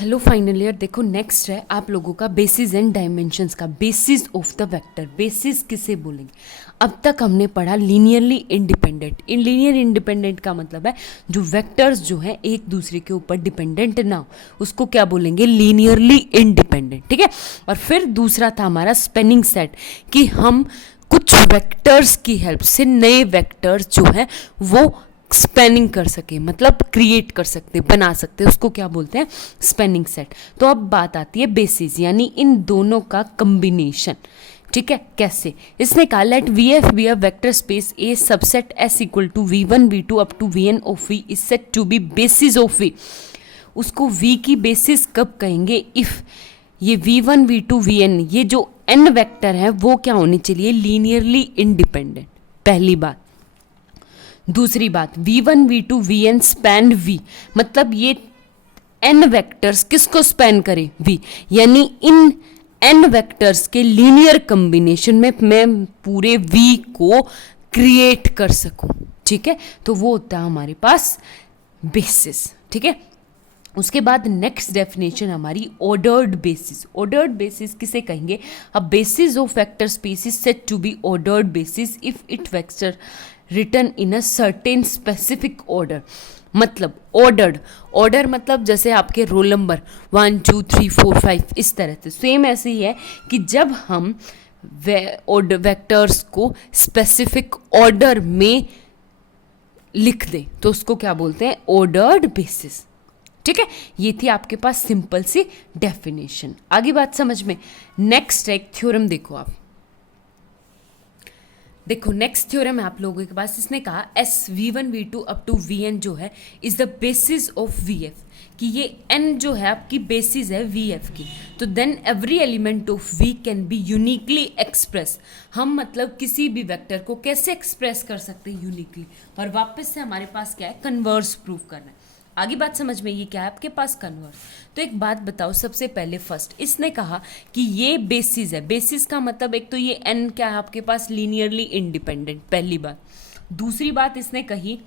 Hello final year. देखो next है आप लोगों का बेसिस एंड डायमेंशंस का। Basis of the vector, basis किसे बोलेंगे? अब तक हमने पढ़ा linearly independent. In linear independent का मतलब है जो वेक्टर्स जो हैं एक दूसरे के ऊपर डिपेंडेंट ना हो, उसको क्या बोलेंगे? Linearly independent. ठीक है। और फिर दूसरा था हमारा स्पेनिंग सेट, कि हम कुछ वेक्टर्स की हेल्प से नए वेक्टर्स जो हैं वो स्पेनिंग कर सके, मतलब क्रिएट कर सकते, बना सकते, उसको क्या बोलते हैं? Spanning set. तो अब बात आती है बेसिस, यानी इन दोनों का कॉम्बिनेशन। ठीक है, कैसे? इसने कहा let V F be a vector space a subset S equal to V one V two up to V N of V is set to be basis of V. उसको V की basis कब कहेंगे? If ये V one V two V N, ये जो N vector है वो क्या होनी चाहिए? लीनियरली इंडिपेंडेंट, पहली बात। दूसरी बात, v1 v2 vn span v, मतलब ये n वेक्टर्स किसको स्पैन करे? v, यानी इन n वेक्टर्स के लीनियर कॉम्बिनेशन में मैं पूरे v को क्रिएट कर सकूं। ठीक है, तो वो होता है हमारे पास बेसिस। ठीक है, उसके बाद नेक्स्ट डेफिनेशन हमारी ऑर्डर्ड बेसिस। ऑर्डर्ड बेसिस किसे कहेंगे? A basis of vector space is said to be ordered basis if it vector written in a certain specific order. मतलब ऑर्डर्ड, ऑर्डर मतलब जैसे आपके रोल नंबर 1 2 3 4 5 इस तरह से, सेम ऐसे ही है कि जब हम वेक्टर्स को स्पेसिफिक ऑर्डर में लिख दें तो उसको क्या बोलते हैं? Ordered basis. ठीक है, ये थी आपके पास सिंपल सी डेफिनेशन। आगे बात समझ में। नेक्स्ट एक थ्योरम देखो आप। देखो नेक्स्ट थ्योरम है आप लोगों के पास। इसने कहा S V one V two up to V N जो है is the basis of V F, कि ये एन जो है आपकी बेसिस है वी एफ की। तो then every element of V can be uniquely express. हम मतलब किसी भी वेक्टर को कैसे एक्सप्रेस कर सकते हैं? यूनिकली। और वापस से हमारे पास क्या है? कन्वर्स प्रूव करना है। आगे बात समझ में, ये क्या है आपके पास? कन्वर्स। तो एक बात बताओ सबसे पहले फर्स्ट, इसने कहा कि ये बेसिस है। बेसिस का मतलब एक तो ये एन क्या है आपके पास? लीनियरली इंडिपेंडेंट, पहली बात। दूसरी बात इसने कही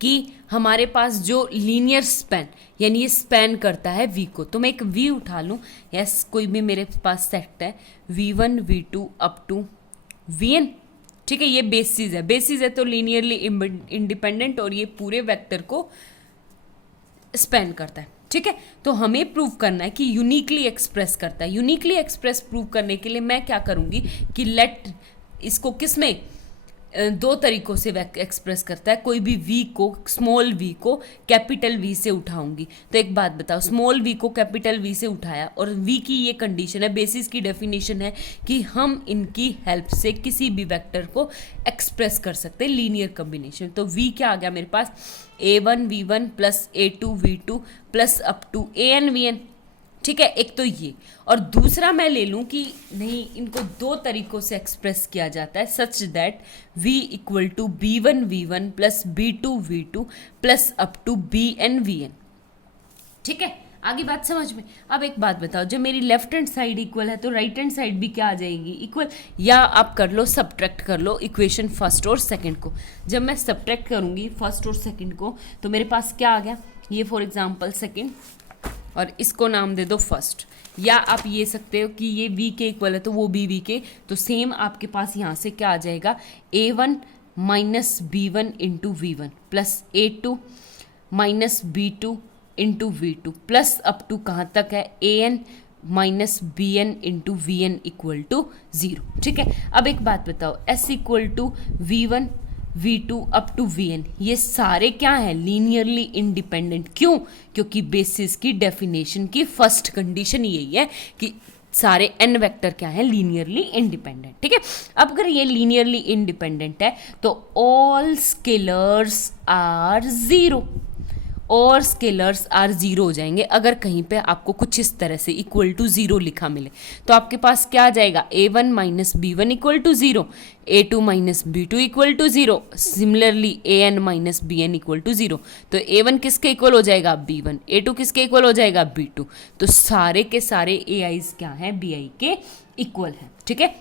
कि हमारे पास जो लीनियर स्पैन, यानी ये स्पैन करता है वी को। तो मैं एक वी उठा लूँ, यस कोई भी मेरे पास सेट है V one V two up to V N. ठीक है, ये बेसिस है। बेसिस है तो लीनियरली इंडिपेंडेंट और ये पूरे वेक्टर को स्पेन करता है। ठीक है, तो हमें प्रूव करना है कि यूनिकली एक्सप्रेस करता है। यूनिकली एक्सप्रेस प्रूव करने के लिए मैं क्या करूंगी कि लेट इसको किसमें दो तरीकों से एक्सप्रेस करता है। कोई भी वी को, स्मॉल वी को कैपिटल वी से उठाऊंगी। तो एक बात बताओ, स्मॉल वी को कैपिटल वी से उठाया और वी की ये कंडीशन है, बेसिस की डेफिनेशन है कि हम इनकी हेल्प से किसी भी वेक्टर को एक्सप्रेस कर सकते हैं लीनियर कॉम्बिनेशन। तो वी क्या आ गया मेरे पास? a1v1 plus a2v2 plus up to an vn। ठीक है, एक तो ये। और दूसरा मैं ले लूं कि नहीं, इनको दो तरीकों से एक्सप्रेस किया जाता है, such that v equal to b1v1 plus b2v2 plus up to bn/vn। ठीक है, आगे बात समझ में। अब एक बात बताओ, जब मेरी लेफ्ट हैंड साइड इक्वल है तो राइट हैंड साइड भी क्या आ जाएगी? इक्वल। या आप कर लो सब्ट्रैक्ट कर लो इक्वेशन फर्स्ट और सेकंड को। जब मैं सब्ट्रैक्ट करूंगी फर्स्ट और सेकंड को तो मेरे पास क्या आ गया? ये फॉर एग्जांपल सेकंड, और इसको नाम दे दो फर्स्ट। या आप ये सकते हो कि ये v के इक्वल है तो वो भी v के। तो सेम आपके पास यहाँ से क्या आ जाएगा? a1 minus B one into V one plus a2 minus B two into V two plus up to कहाँ तक है? an minus B N into V N equal to 0। ठीक है, अब एक बात बताओ, s equal to V one v2 up to vn, ये सारे क्या हैं? Linearly independent. क्यों? क्योंकि बेसिस की डेफिनेशन की फर्स्ट कंडीशन यही है कि सारे n वेक्टर क्या हैं? Linearly independent. ठीक है, अब अगर ये लीनियरली इंडिपेंडेंट है तो ऑल स्केलर्स आर जीरो। और स्केलर्स आर जीरो हो जाएंगे अगर कहीं पे आपको कुछ इस तरह से इक्वल टू जीरो लिखा मिले। तो आपके पास क्या आ जाएगा? a1 minus B one equal to zero, a2 minus B two equal to zero, similarly an minus B N equal to zero. तो a1 किसके इक्वल हो जाएगा? b1, a2 किसके इक्वल हो जाएगा? b2। तो सारे के सारे ai's क्या हैं? bi के इक्वल हैं। ठीक है,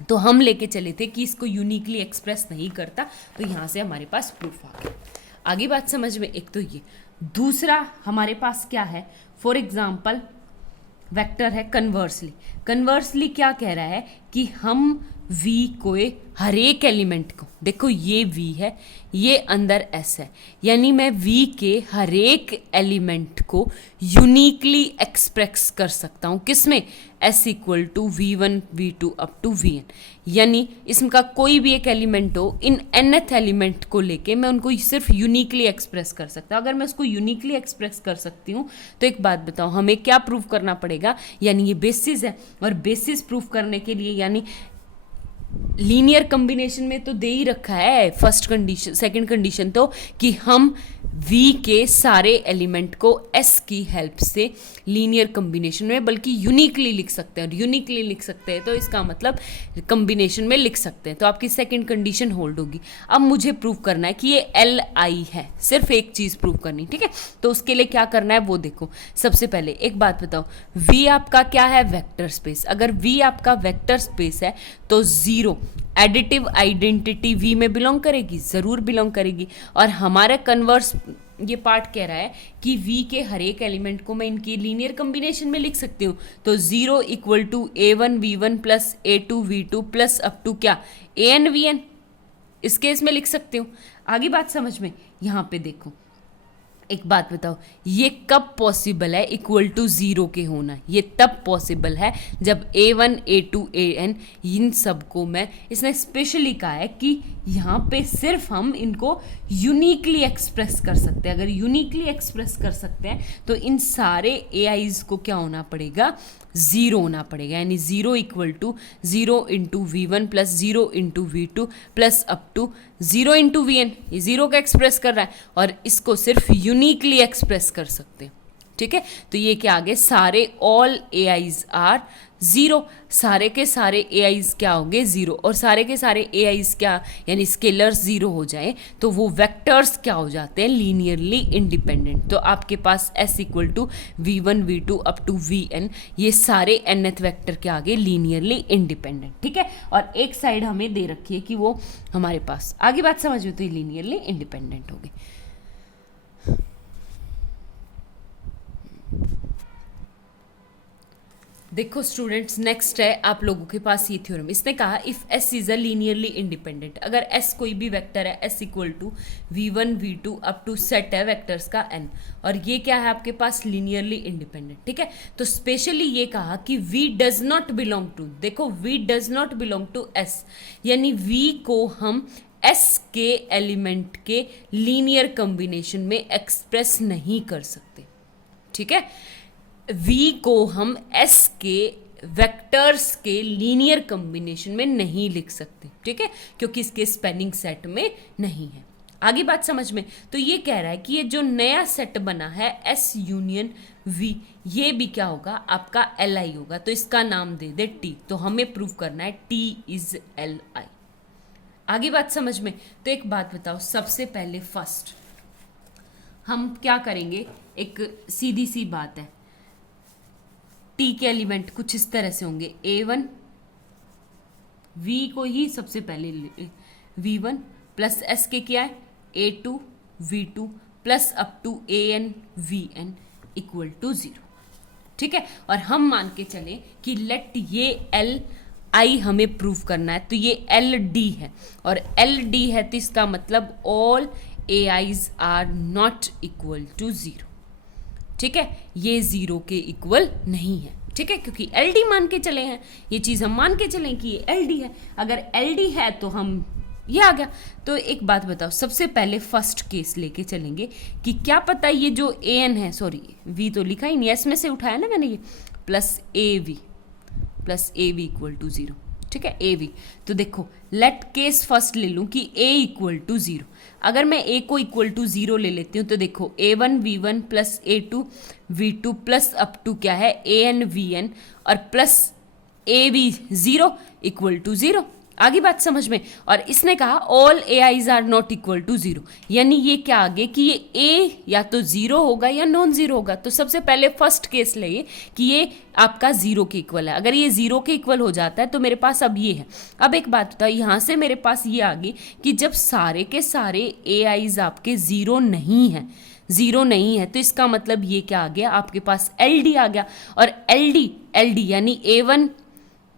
तो हम लेके चले थे कि इसको यूनिकली एक्सप्रेस नहीं करता, तो यहाँ से हमारे पास प्रूफ आ गया। आगे बात समझ में। एक तो ये, दूसरा हमारे पास क्या है, फॉर एग्जाम्पल वेक्टर है कन्वर्सली। कन्वर्सली क्या कह रहा है कि हम v को हर एक एलिमेंट को, देखो ये v है, ये अंदर s है, यानी मैं v के हर एक एलिमेंट को यूनिकली एक्सप्रेस कर सकता हूँ किसमें, s equal to v1 v2 up to vn। यानी इसका कोई भी एक एलिमेंट हो, इन nth एलिमेंट को लेके मैं उनको सिर्फ यूनिकली एक्सप्रेस कर सकता हूँ। अगर मैं उसको यूनिकली एक्सप्रेस कर सकती हूँ तो एक बात बताओ, हमें क्या प्रूव करना पड़ेगा, यानी ये बेसिस है, और बेसिस प्रूव करने के लिए यानी लीनियर कॉम्बिनेशन में तो दे ही रखा है फर्स्ट कंडीशन, सेकंड कंडीशन तो कि हम v के सारे एलिमेंट को s की हेल्प से लीनियर कॉम्बिनेशन में बल्कि यूनिकली लिख सकते हैं, और यूनिकली लिख सकते हैं तो इसका मतलब कॉम्बिनेशन में लिख सकते हैं, तो आपकी सेकंड कंडीशन होल्ड होगी। अब मुझे प्रूव करना है कि ये li है, सिर्फ एक चीज़ प्रूव करनी, ठीक है। तो उसके लिए क्या करना है वो देखो। सबसे पहले एक बात बताओ, v आपका क्या है, वेक्टर स्पेस। अगर v आपका वेक्टर स्पेस है तो जीरो एडिटिव आइडेंटिटी v में बिलोंग करेगी, ज़रूर बिलोंग करेगी। और हमारा कन्वर्स ये पार्ट कह रहा है कि v के हर एक एलिमेंट को मैं इनकी लीनियर कॉम्बिनेशन में लिख सकती हूँ, तो 0 equal to a1 v1 plus a2 v2 plus up to क्या an vn, इस केस में लिख सकती हूँ। आगे बात समझ में, यहाँ पे देखो एक बात बताओ, ये कब पॉसिबल है इक्वल टू जीरो के होना, ये तब पॉसिबल है जब a1 a2 an इन सब को मैं, इसने स्पेशली कहा है कि यहाँ पे सिर्फ हम इनको यूनिकली एक्सप्रेस कर सकते हैं। अगर यूनिकली एक्सप्रेस कर सकते हैं तो इन सारे AIs को क्या होना पड़ेगा, ज़ीरो होना पड़ेगा, यानी 0 equal to 0 into v1 plus 0 into v2 plus up to 0 into vn। ये ज़ीरो का एक्सप्रेस कर रहा है और इसको सिर्फ यूनिकली एक्सप्रेस कर सकते हैं, ठीक है। तो ये क्या आगे, सारे ऑल AIs आर ज़ीरो, सारे के सारे AIs क्या होंगे ज़ीरो, और सारे के सारे AIs क्या, यानी स्केलर्स ज़ीरो हो जाए तो वो वेक्टर्स क्या हो जाते हैं, लीनियरली इंडिपेंडेंट। तो आपके पास s equal to v1 v2 up to vn, ये सारे nth वेक्टर के आगे लीनियरली इंडिपेंडेंट, ठीक है। और एक साइड हमें दे रखी है कि वो हमारे पास, आगे बात समझ में, तो ये लीनियरली इंडिपेंडेंट हो गए। देखो स्टूडेंट्स, नेक्स्ट है आप लोगों के पास ये थ्योरम। इसने कहा if s is a linearly independent, अगर s कोई भी वेक्टर है, s equal to v1 v2 up to set है वेक्टर्स का n, और ये क्या है आपके पास लीनियरली इंडिपेंडेंट, ठीक है। तो स्पेशली ये कहा कि v does not belong to, देखो v does not belong to s, यानी v को हम s के एलिमेंट के लीनियर कॉम्बिनेशन में एक्सप्रेस नहीं कर सकते, ठीक है। v को हम s के वेक्टर्स के लीनियर कॉम्बिनेशन में नहीं लिख सकते, ठीक है, क्योंकि इसके स्पेनिंग सेट में नहीं है। आगे बात समझ में, तो ये कह रहा है कि ये जो नया सेट बना है s यूनियन v, ये भी क्या होगा आपका li होगा, तो इसका नाम दे दे t। तो हमें प्रूव करना है t इज li। आगे बात समझ में, तो एक बात बताओ, सबसे पहले फर्स्ट हम क्या करेंगे, एक सीधी सी बात है, टी के एलिमेंट कुछ इस तरह से होंगे, a1 v को ही सबसे पहले v1 प्लस s के क्या है a2 v2 plus up to an vn equal to 0, ठीक है। और हम मान के चले कि लेट ये li हमें प्रूव करना है, तो ये ld है, और ld है तो इसका मतलब all AIs are not equal to 0, ठीक है। ये 0 के इक्वल नहीं है, ठीक है, क्योंकि LD मान के चले हैं, ये चीज़ हम मान के चलें कि ये LD है। अगर LD है तो हम, ये आ गया। तो एक बात बताओ, सबसे पहले फर्स्ट केस लेके चलेंगे कि क्या पता ये जो AN है, सॉरी V तो लिखा ही नहीं, S में से उठाया ना मैंने, ये प्लस AV इक्वल टू 0, ठीक है, AV। तो देखो लेट केस फर्स्ट ले लूँ कि A इक्वल टू 0। अगर मैं A को इक्वल टू 0 ले लेती हूँ तो देखो a1 v1 plus a2 v2 plus up to क्या है an vn और प्लस av 0 इक्वल टू 0। आगे बात समझ में। और इसने कहा all AIs are not equal to 0, यानी ये क्या आगे कि ये A या तो 0 होगा या नॉन 0 होगा। तो सबसे पहले फर्स्ट केस लिए कि ये आपका 0 के इक्वल है। अगर ये 0 के इक्वल हो जाता है तो मेरे पास अब ये है। अब एक बात बताओ, यहाँ से मेरे पास ये आ गई कि जब सारे के सारे AIs आपके 0 नहीं हैं, जीरो नहीं है, तो इसका मतलब ये क्या आ गया, आपके पास एल डी आ गया। और एल डी यानी A one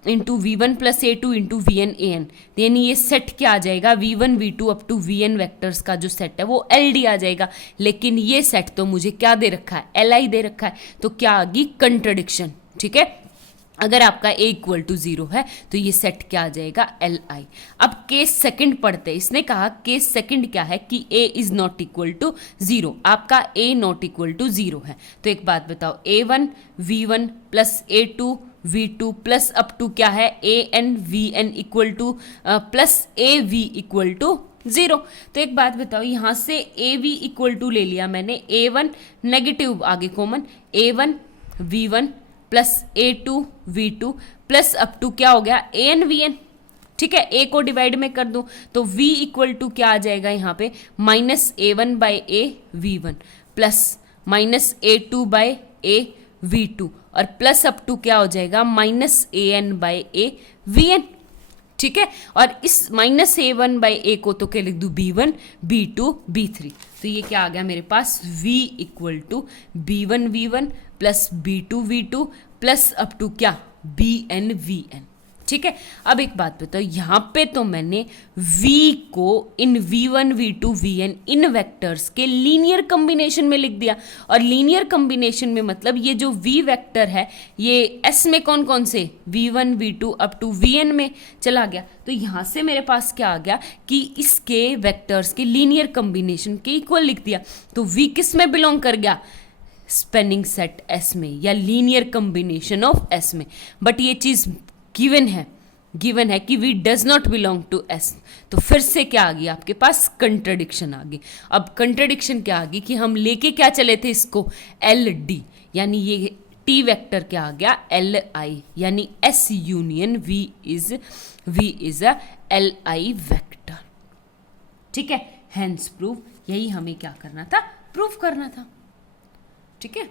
into V one plus A two into V N A N, यानी ये सेट क्या आ जाएगा, V one V two up to V N vectors का जो सेट है वो एल डी आ जाएगा। लेकिन ये सेट तो मुझे क्या दे रखा है, एल आई दे रखा है, तो क्या आ गई, कंट्रडिक्शन। ठीक है, अगर आपका a इक्वल टू 0 है तो ये सेट क्या आ जाएगा, एल आई। अब केस सेकंड पढ़ते हैं। इसने कहा केस सेकंड क्या है कि a is not equal to 0, आपका a नॉट इक्वल टू 0 है। तो एक बात बताओ, a1 v1 plus a2 v2 plus up to क्या है, an vn equal to plus av equal to 0। तो एक बात बताओ, यहां से av इक्वल टू ले लिया मैंने, a1 नेगेटिव आगे common, a1 v1 plus a2 v2 plus up to क्या हो गया, an vn। ठीक है, a को डिवाइड में कर दूं तो v इक्वल टू क्या आ जाएगा यहाँ पे, minus a1 by a v1 plus minus a2 by a v2 और प्लस अप टू क्या हो जाएगा, minus an by a vn। ठीक है, और इस माइनस a1 बाई a को तो क्या लिख दूं, b1 b2 b3। तो ये क्या आ गया मेरे पास, v equal to b1 v1 plus b2 v2 plus up to क्या, bn vn। ठीक है, अब एक बात बताओ, यहाँ पे तो मैंने v को इन v1 v2 vn इन वेक्टर्स के लीनियर कॉम्बिनेशन में लिख दिया। और लीनियर कॉम्बिनेशन में मतलब ये जो v वेक्टर है ये s में कौन कौन से, v1 v2 up to vn में चला गया। तो यहाँ से मेरे पास क्या आ गया कि इसके वेक्टर्स के लीनियर कॉम्बिनेशन के इक्वल लिख दिया। तो v किस में बिलोंग कर गया, स्पेनिंग सेट S में या लीनियर कॉम्बिनेशन ऑफ S में। बट ये चीज़ गिवन है कि V does not belong to S। तो फिर से क्या आ गई आपके पास, कंट्रडिक्शन आ गई। अब कंट्रडिक्शन क्या आ गई कि हम लेके क्या चले थे इसको, एल डी, यानी ये T वेक्टर क्या आ गया, एल आई, यानी S union V is a L I vector. ठीक है, हेंस प्रूव, यही हमें क्या करना था, प्रूव करना था। ठीक है।